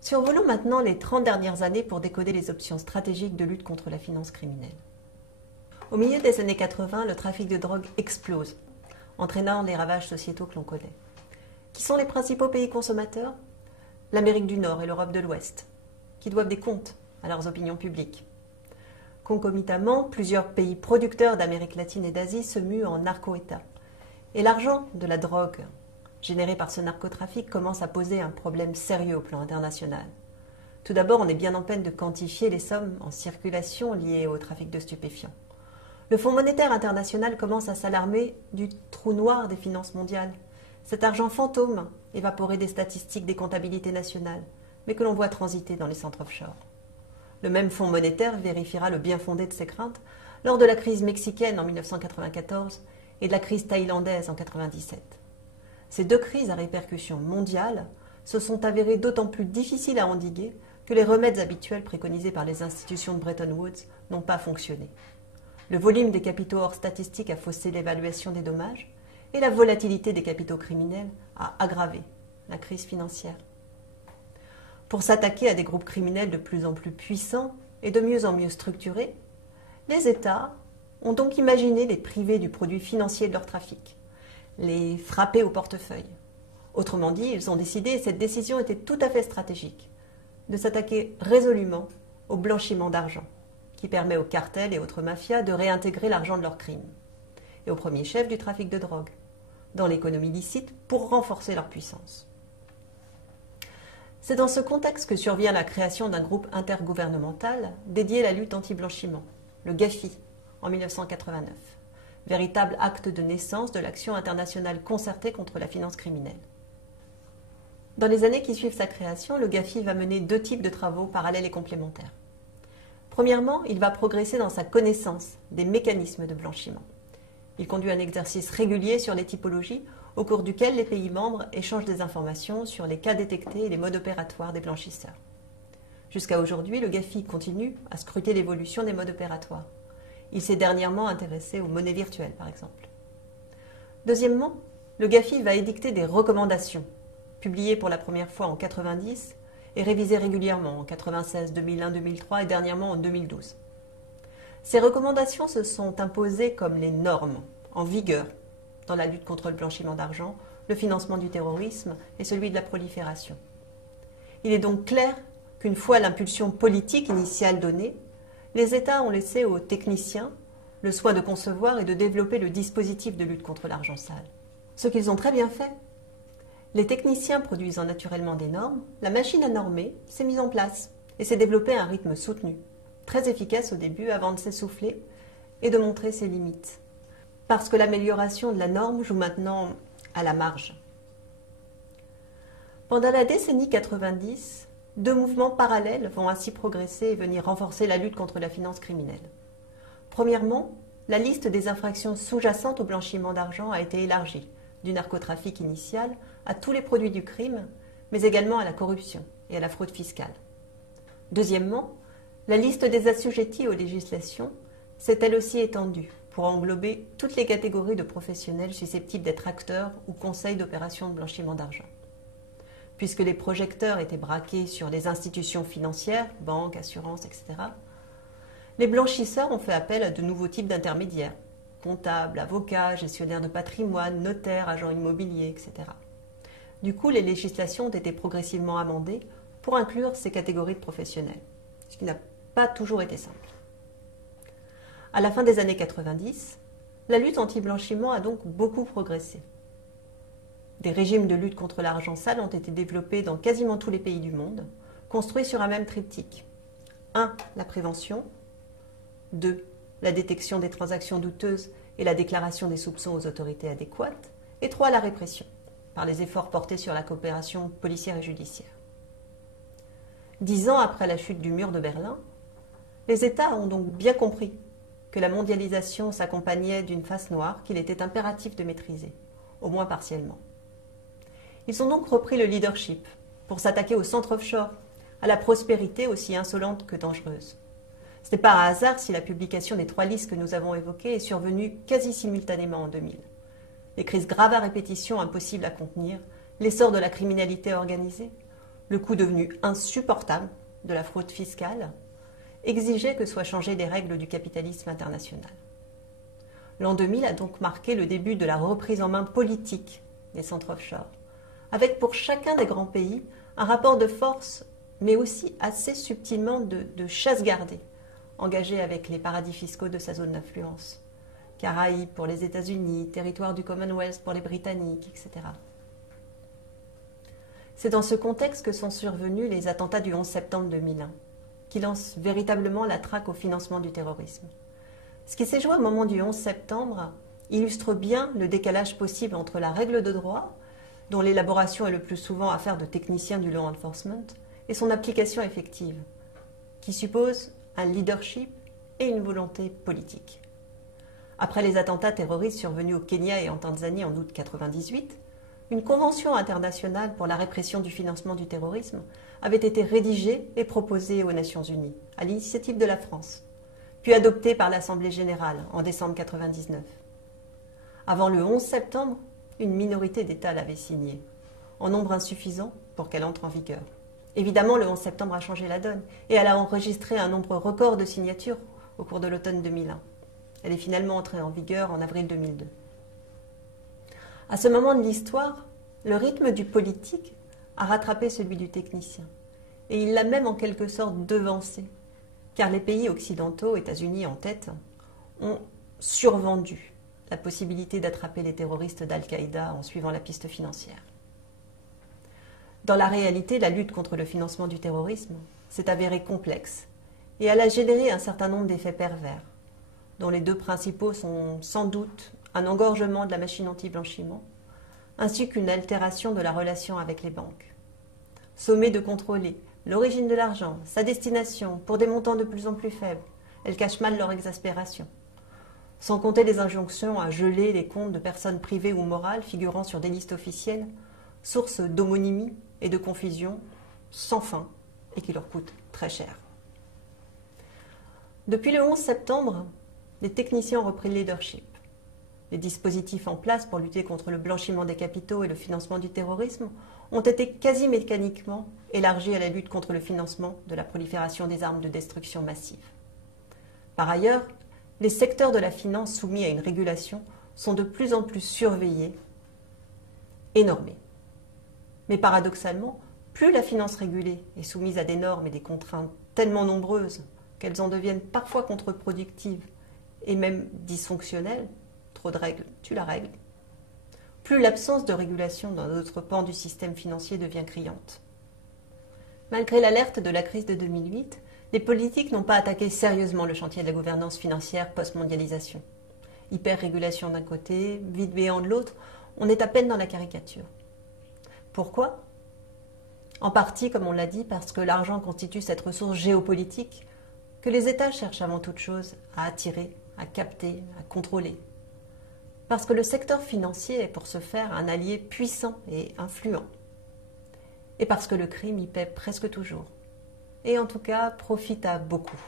Survolons maintenant les 30 dernières années pour décoder les options stratégiques de lutte contre la finance criminelle. Au milieu des années 80, le trafic de drogue explose, entraînant les ravages sociétaux que l'on connaît. Qui sont les principaux pays consommateurs? L'Amérique du Nord et l'Europe de l'Ouest, qui doivent des comptes à leurs opinions publiques. Concomitamment, plusieurs pays producteurs d'Amérique latine et d'Asie se muent en narco-États. Et l'argent de la drogue généré par ce narcotrafic commence à poser un problème sérieux au plan international. Tout d'abord, on est bien en peine de quantifier les sommes en circulation liées au trafic de stupéfiants. Le Fonds monétaire international commence à s'alarmer du trou noir des finances mondiales. Cet argent fantôme, évaporé des statistiques des comptabilités nationales, mais que l'on voit transiter dans les centres offshore. Le même Fonds monétaire vérifiera le bien fondé de ces craintes lors de la crise mexicaine en 1994 et de la crise thaïlandaise en 1997. Ces deux crises à répercussions mondiales se sont avérées d'autant plus difficiles à endiguer que les remèdes habituels préconisés par les institutions de Bretton Woods n'ont pas fonctionné. Le volume des capitaux hors statistiques a faussé l'évaluation des dommages et la volatilité des capitaux criminels a aggravé la crise financière. Pour s'attaquer à des groupes criminels de plus en plus puissants et de mieux en mieux structurés, les États ont donc imaginé les priver du produit financier de leur trafic, les frapper au portefeuille. Autrement dit, ils ont décidé, et cette décision était tout à fait stratégique, de s'attaquer résolument au blanchiment d'argent, qui permet aux cartels et autres mafias de réintégrer l'argent de leurs crimes, et au premier chef du trafic de drogue, dans l'économie licite pour renforcer leur puissance. C'est dans ce contexte que survient la création d'un groupe intergouvernemental dédié à la lutte anti-blanchiment, le GAFI, en 1989. Véritable acte de naissance de l'action internationale concertée contre la finance criminelle. Dans les années qui suivent sa création, le GAFI va mener deux types de travaux parallèles et complémentaires. Premièrement, il va progresser dans sa connaissance des mécanismes de blanchiment. Il conduit un exercice régulier sur les typologies, au cours duquel les pays membres échangent des informations sur les cas détectés et les modes opératoires des blanchisseurs. Jusqu'à aujourd'hui, le GAFI continue à scruter l'évolution des modes opératoires. Il s'est dernièrement intéressé aux monnaies virtuelles, par exemple. Deuxièmement, le GAFI va édicter des recommandations, publiées pour la première fois en 1990 et révisées régulièrement en 1996, 2001, 2003 et dernièrement en 2012. Ces recommandations se sont imposées comme les normes en vigueur dans la lutte contre le blanchiment d'argent, le financement du terrorisme et celui de la prolifération. Il est donc clair qu'une fois l'impulsion politique initiale donnée, les États ont laissé aux techniciens le soin de concevoir et de développer le dispositif de lutte contre l'argent sale. Ce qu'ils ont très bien fait. Les techniciens produisant naturellement des normes, la machine à normer s'est mise en place et s'est développée à un rythme soutenu, très efficace au début avant de s'essouffler et de montrer ses limites. Parce que l'amélioration de la norme joue maintenant à la marge. Pendant la décennie 90, deux mouvements parallèles vont ainsi progresser et venir renforcer la lutte contre la finance criminelle. Premièrement, la liste des infractions sous-jacentes au blanchiment d'argent a été élargie, du narcotrafic initial à tous les produits du crime, mais également à la corruption et à la fraude fiscale. Deuxièmement, la liste des assujettis aux législations s'est elle aussi étendue pour englober toutes les catégories de professionnels susceptibles d'être acteurs ou conseils d'opérations de blanchiment d'argent. Puisque les projecteurs étaient braqués sur les institutions financières, banques, assurances, etc., les blanchisseurs ont fait appel à de nouveaux types d'intermédiaires, comptables, avocats, gestionnaires de patrimoine, notaires, agents immobiliers, etc. Du coup, les législations ont été progressivement amendées pour inclure ces catégories de professionnels, ce qui n'a pas toujours été simple. À la fin des années 90, la lutte anti-blanchiment a donc beaucoup progressé. Des régimes de lutte contre l'argent sale ont été développés dans quasiment tous les pays du monde, construits sur un même triptyque. 1. La prévention. 2. La détection des transactions douteuses et la déclaration des soupçons aux autorités adéquates. Et 3. La répression, par les efforts portés sur la coopération policière et judiciaire. 10 ans après la chute du mur de Berlin, les États ont donc bien compris que la mondialisation s'accompagnait d'une face noire qu'il était impératif de maîtriser, au moins partiellement. Ils ont donc repris le leadership pour s'attaquer aux centres offshore, à la prospérité aussi insolente que dangereuse. Ce n'est pas un hasard si la publication des 3 listes que nous avons évoquées est survenue quasi simultanément en 2000. Les crises graves à répétition impossibles à contenir, l'essor de la criminalité organisée, le coût devenu insupportable de la fraude fiscale, exigeait que soient changées les règles du capitalisme international. L'an 2000 a donc marqué le début de la reprise en main politique des centres offshore, avec pour chacun des grands pays un rapport de force, mais aussi assez subtilement de chasse gardée, engagé avec les paradis fiscaux de sa zone d'influence. Caraïbes pour les États-Unis, territoire du Commonwealth pour les Britanniques, etc. C'est dans ce contexte que sont survenus les attentats du 11 septembre 2001, qui lancent véritablement la traque au financement du terrorisme. Ce qui s'est joué au moment du 11 septembre illustre bien le décalage possible entre la règle de droit, dont l'élaboration est le plus souvent affaire de techniciens du law enforcement, et son application effective, qui suppose un leadership et une volonté politique. Après les attentats terroristes survenus au Kenya et en Tanzanie en août 1998, une convention internationale pour la répression du financement du terrorisme avait été rédigée et proposée aux Nations Unies, à l'initiative de la France, puis adoptée par l'Assemblée générale en décembre 1999. Avant le 11 septembre, une minorité d'États l'avait signée, en nombre insuffisant pour qu'elle entre en vigueur. Évidemment, le 11 septembre a changé la donne et elle a enregistré un nombre record de signatures au cours de l'automne 2001. Elle est finalement entrée en vigueur en avril 2002. À ce moment de l'histoire, le rythme du politique a rattrapé celui du technicien. Et il l'a même en quelque sorte devancé, car les pays occidentaux, États-Unis en tête, ont survendu la possibilité d'attraper les terroristes d'Al-Qaïda en suivant la piste financière. Dans la réalité, la lutte contre le financement du terrorisme s'est avérée complexe et elle a généré un certain nombre d'effets pervers, dont les deux principaux sont sans doute un engorgement de la machine anti-blanchiment, ainsi qu'une altération de la relation avec les banques. Sommées de contrôler l'origine de l'argent, sa destination, pour des montants de plus en plus faibles, elles cachent mal leur exaspération. Sans compter les injonctions à geler les comptes de personnes privées ou morales figurant sur des listes officielles, source d'homonymie et de confusion sans fin et qui leur coûtent très cher. Depuis le 11 septembre, les techniciens ont repris le leadership. Les dispositifs en place pour lutter contre le blanchiment des capitaux et le financement du terrorisme ont été quasi mécaniquement élargis à la lutte contre le financement de la prolifération des armes de destruction massive. Par ailleurs, les secteurs de la finance soumis à une régulation sont de plus en plus surveillés et normés. Mais paradoxalement, plus la finance régulée est soumise à des normes et des contraintes tellement nombreuses qu'elles en deviennent parfois contre-productives et même dysfonctionnelles, trop de règles, tu la règles, plus l'absence de régulation dans d'autres pans du système financier devient criante. Malgré l'alerte de la crise de 2008, les politiques n'ont pas attaqué sérieusement le chantier de la gouvernance financière post-mondialisation. Hyper-régulation d'un côté, vide béant de l'autre, on est à peine dans la caricature. Pourquoi ? En partie, comme on l'a dit, parce que l'argent constitue cette ressource géopolitique que les États cherchent avant toute chose à attirer, à capter, à contrôler. Parce que le secteur financier est pour ce faire un allié puissant et influent. Et parce que le crime y paie presque toujours. Et en tout cas, profite à beaucoup.